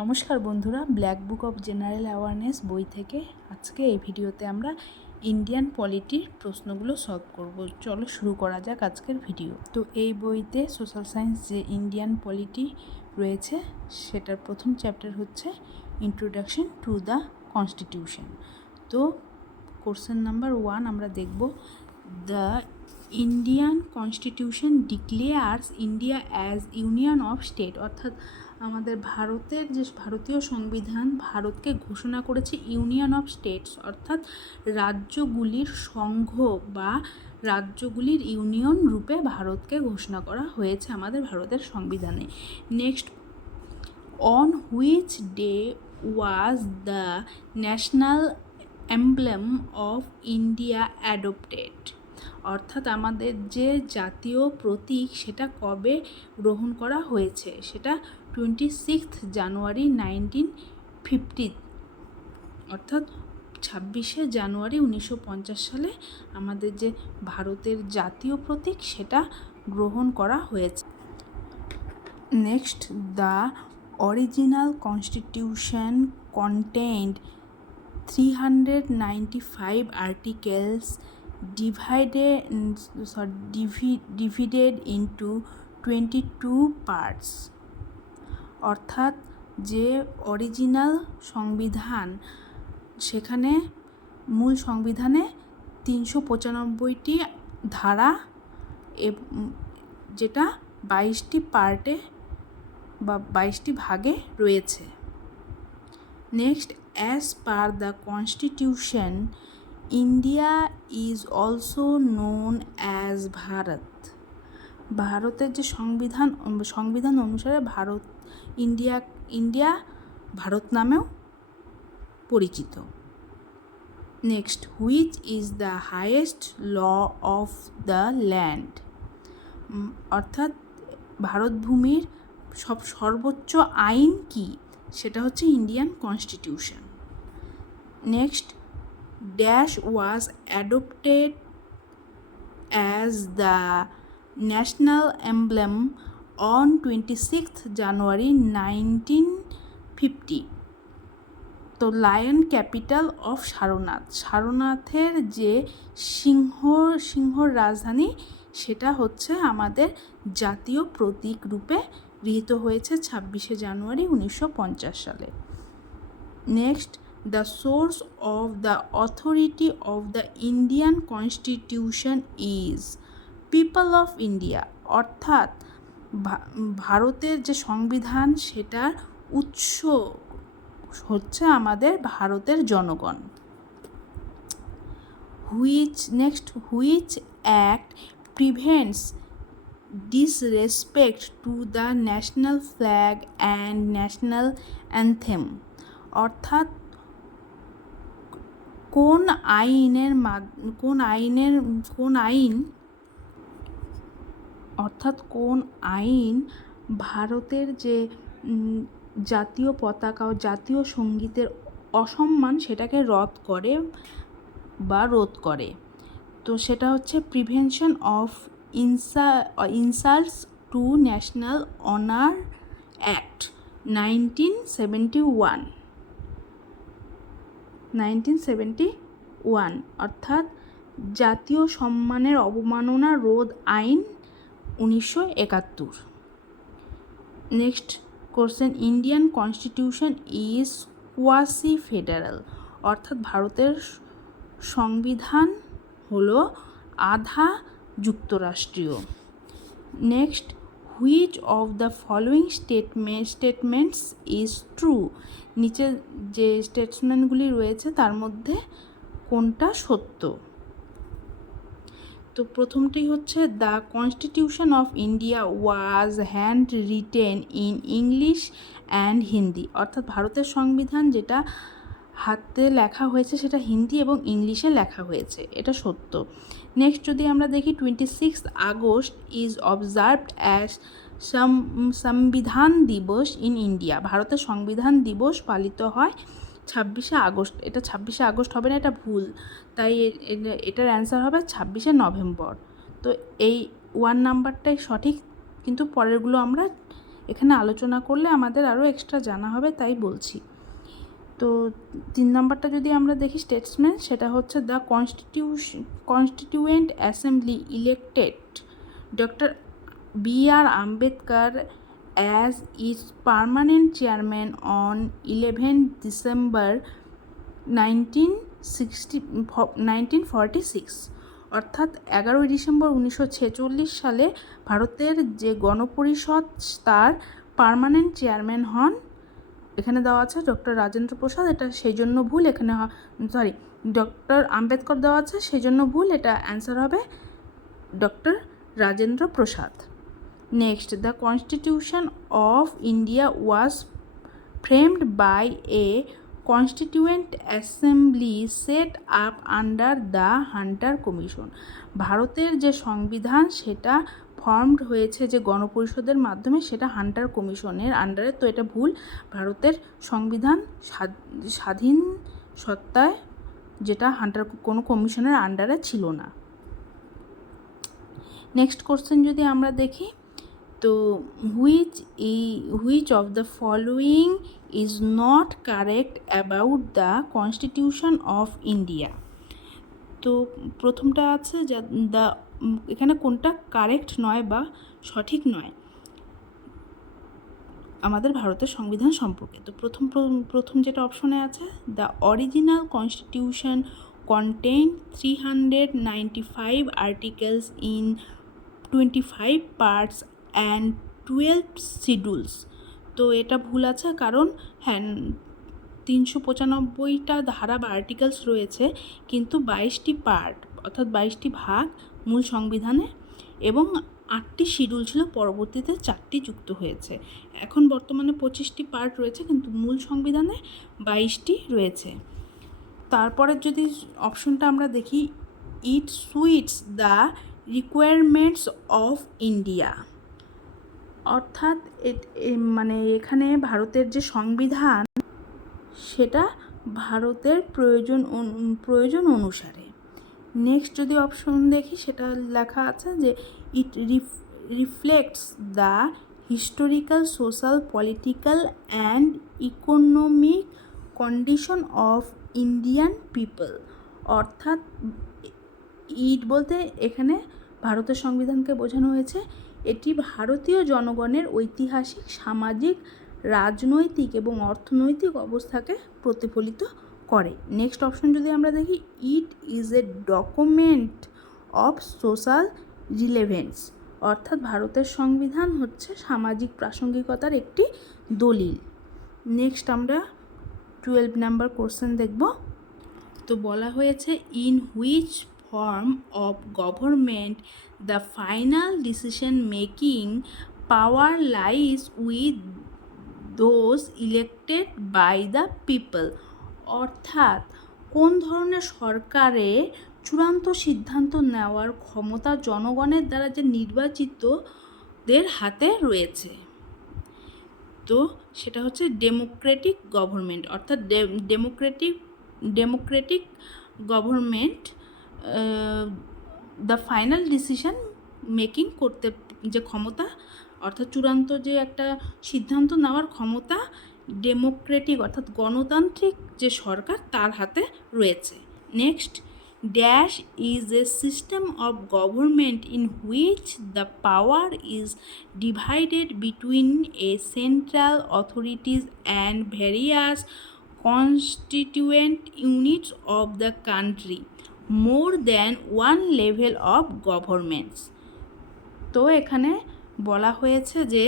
নমস্কার বন্ধুরা, black book of general awareness বই থেকে আজকে এই ভিডিওতে আমরা ইন্ডিয়ান পলিটির প্রশ্নগুলো সলভ করব। চলো শুরু করা যাক আজকের ভিডিও। তো এই বইতে সোশ্যাল সায়েন্স যে ইন্ডিয়ান পলিটি রয়েছে সেটার প্রথম চ্যাপ্টার হচ্ছে ইন্ট্রোডাকশন টু দ্য কনস্টিটিউশন। তো কোশ্চেন নাম্বার 1 আমরা দেখব, the Indian constitution declares India as union of state, অর্থাৎ আমাদের ভারতের যে ভারতীয় সংবিধান ভারতকে ঘোষণা করেছে ইউনিয়ন অফ স্টেটস, অর্থাৎ রাজ্যগুলির সংঘ বা রাজ্যগুলির ইউনিয়ন রূপে ভারতকে ঘোষণা করা হয়েছে আমাদের ভারতের সংবিধানে। Next, on which day was the national emblem of India adopted, অর্থাৎ আমাদের যে জাতীয় প্রতীক সেটা কবে গ্রহণ করা হয়েছে, সেটা 26 জানুয়ারি 1950, অর্থাৎ 26শে জানুয়ারি 1950 সালে আমাদের যে ভারতের জাতীয় প্রতীক সেটা গ্রহণ করা হয়েছে। Next, the original constitution contained 395 articles divided into 22 parts, অর্থাৎ যে অরিজিনাল সংবিধান সেখানে মূল সংবিধানে 395টি ধারা যেটা 22টি পার্টে বা 22টি ভাগে রয়েছে। Next, as per the constitution, India is also known as Bharat. ভারতের যে সংবিধান অনুসারে ইন্ডিয়া ভারত নামেও পরিচিত। Next, which is the highest law of the land, অর্থাৎ ভারতভূমির সর্বোচ্চ আইন কি, সেটা হচ্ছে Indian constitution. Next, dash was adopted as the national emblem on 26 January 1950, তো লায়ন ক্যাপিটাল অফ সারনাথের যে সিংহর রাজধানী সেটা হচ্ছে আমাদের জাতীয় প্রতীক রূপে গৃহীত হয়েছে 26শে জানুয়ারি 1950 সালে। Next, the source of the authority of the Indian constitution is people of India, অর্থাৎ ভারতের যে সংবিধান সেটার উৎস হচ্ছে আমাদের ভারতের জনগণ। Which act prevents disrespect to the national flag and national anthem, অর্থাৎ কোন আইন ভারতের যে জাতীয় পতাকা ও জাতীয় সঙ্গীতের অসম্মান সেটাকে রোধ করে, তো সেটা হচ্ছে prevention of insults to national honour act 1971, অর্থাৎ জাতীয় সম্মানের অবমাননা রোধ আইন 1971। Next question, Indian constitution is quasi federal, অর্থাৎ ভারতের সংবিধান হলো আধা যুক্তরাষ্ট্রীয়। Next, which of the following statements is true, নিচে যে স্টেটমেন্টগুলি রয়েছে তার মধ্যে কোনটা সত্য। তো প্রথমটি হচ্ছে, the constitution of India was hand written in English and Hindi, অর্থাৎ ভারতের সংবিধান যেটা হাতে লেখা হয়েছে সেটা হিন্দি এবং ইংলিশে লেখা হয়েছে, এটা সত্য। নেক্সট যদি আমরা দেখি, 26 আগস্ট ইজ অবজার্ভড অ্যাজ সংবিধান দিবস ইন ইন্ডিয়া, ভারতের সংবিধান দিবস পালিত হয় 26শে আগস্ট। এটা 26শে আগস্ট হবে না, এটা ভুল, তাই এটার অ্যান্সার হবে 26শে নভেম্বর। তো এই 1 নাম্বারটাই সঠিক, কিন্তু পরেরগুলো আমরা এখানে আলোচনা করলে আমাদের আরও এক্সট্রা জানা হবে, তাই বলছি। তো 3 নম্বরটা যদি আমরা দেখি স্টেটসমেন্ট, সেটা হচ্ছে the constituent assembly elected doctor B.R. Ambedkar as its permanent chairman on 11 December 1946, অর্থাৎ 11 ডিসেম্বর 1946 সালে ভারতের যে গণপরিষদ তার পার্মানেন্ট চেয়ারম্যান হন। এখানে দেওয়া আছে ডক্টর রাজেন্দ্র প্রসাদ, এটা সেই জন্য ভুল, এখানে ডক্টর আম্বেদকর দেওয়া আছে সেই জন্য ভুল, এটা অ্যান্সার হবে doctor Rajendra Prasad. Next, the constitution of India was framed by a constituent assembly set up under the Hunter commission. ভারতের যে সংবিধান সেটা ফর্মড হয়েছে যে গণপরিষদের মাধ্যমে, সেটা হান্টার কমিশনের আন্ডারে। তো এটা ভুল, ভারতের সংবিধান স্বাধীন সত্তায়, যেটা হান্টার কোনো কমিশনের আন্ডারে ছিল না। নেক্সট কোশ্চেন যদি আমরা দেখি, তো which of the following is not correct about the constitution of India. তো প্রথমটা আছে যে এখানে কোনটা কারেক্ট নয় বা সঠিক নয় আমাদের ভারতের সংবিধান সম্পর্কে। তো প্রথম যেটা অপশনে আছে, the original constitution contained 395 articles in 25 parts and 12 schedules। তো এটা ভুল আছে, কারণ হ্যাঁ 395টা ধারা বা আর্টিকেলস রয়েছে, কিন্তু 22টি পার্ট অর্থাৎ 22টি ভাগ মূল সংবিধানে, এবং 8টি শিডিউল ছিল, পরবর্তীতে 4টি যুক্ত হয়েছে। এখন বর্তমানে 25টি পার্ট রয়েছে, কিন্তু মূল সংবিধানে 22টি রয়েছে। তারপরে যদি অপশনটা আমরা দেখি, it suits the requirements of India, অর্থাৎ মানে এখানে ভারতের যে সংবিধান সেটা ভারতের প্রয়োজন অনুসারে। নেক্সট যদি অপশন দেখি, সেটা লেখা আছে যে ইট reflects the historical, social, political and economic condition of Indian people. অর্থাৎ ইট বলতে এখানে ভারতের সংবিধানকে বোঝানো হয়েছে, এটি ভারতীয় জনগণের ঐতিহাসিক, সামাজিক, রাজনৈতিক এবং অর্থনৈতিক অবস্থাকে প্রতিফলিত করে। নেক্সট অপশন যদি আমরা দেখি, it is a document of social relevance, অর্থাৎ ভারতের সংবিধান হচ্ছে সামাজিক প্রাসঙ্গিকতার একটি দলিল। নেক্সট আমরা 12 নাম্বার কোশ্চেন দেখব। তো বলা হয়েছে, in which form of government the final decision making power lies with those elected by the people, অর্থাৎ কোন ধরনের সরকারে চূড়ান্ত সিদ্ধান্ত নেওয়ার ক্ষমতা জনগণের দ্বারা যে নির্বাচিতদের হাতে রয়েছে। তো সেটা হচ্ছে ডেমোক্রেটিক গভর্নমেন্ট, অর্থাৎ Democratic government the final decision making করতে যে ক্ষমতা, অর্থাৎ চূড়ান্ত যে একটা সিদ্ধান্ত নেওয়ার ক্ষমতা ডেমোক্রেটিক অর্থাৎ গণতান্ত্রিক যে সরকার তার হাতে রয়েছে। Next, dash is a system of government in which the power is divided between a central authorities and various constituent units of the country, more than one level of governments। তো এখানে বলা হয়েছে যে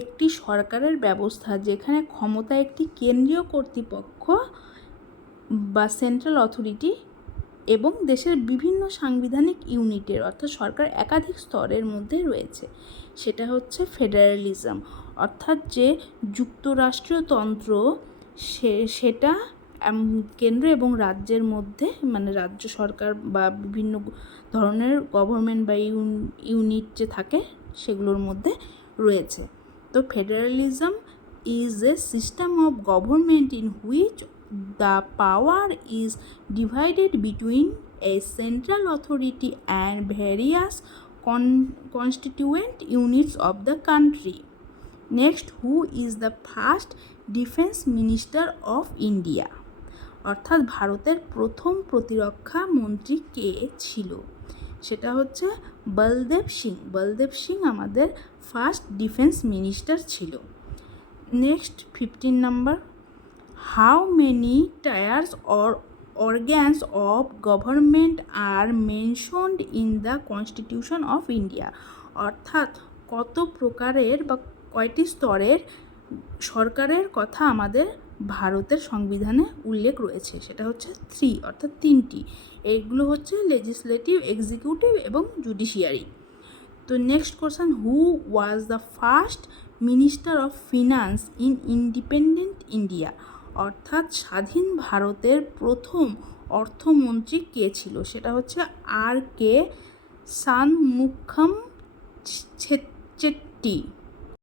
একটি সরকারের ব্যবস্থা যেখানে ক্ষমতা একটি কেন্দ্রীয় কর্তৃপক্ষ বা সেন্ট্রাল অথরিটি এবং দেশের বিভিন্ন সাংবিধানিক ইউনিটের, অর্থাৎ সরকার একাধিক স্তরের মধ্যে রয়েছে, সেটা হচ্ছে ফেডারালিজম। অর্থাৎ যে যুক্তরাষ্ট্রীয়তন্ত্র সেটা কেন্দ্র এবং রাজ্যের মধ্যে, মানে রাজ্য সরকার বা বিভিন্ন ধরনের গভর্নমেন্ট বা ইউনিট যে থাকে সেগুলোর মধ্যে রয়েছে। তো federalism is a system of government in which the power is divided between a central authority and various constituent units of the country, next, who is the first defence minister of India? অর্থাৎ ভারতের প্রথম প্রতিরক্ষা মন্ত্রী কে ছিল? সেটা হচ্ছে বলদেব সিং। বলদেব সিং আমাদের first defence minister ছিল। Next 15 number, how many tyres or organs of government are mentioned in the constitution of India? অর্থাৎ কত প্রকারের বা কয়টি স্তরের সরকারের কথা আমাদের ভারতের সংবিধানে উল্লেখ রয়েছে? সেটা হচ্ছে 3, অর্থাৎ 3টি। এইগুলো হচ্ছে লেজিসলেটিভ, এক্সিকিউটিভ এবং জুডিশিয়ারি। তো next question, who was the first minister of finance in independent India? অর্থাৎ স্বাধীন ভারতের প্রথম অর্থমন্ত্রী কে ছিল? সেটা হচ্ছে আর কে শানমুখাম চেট্টি।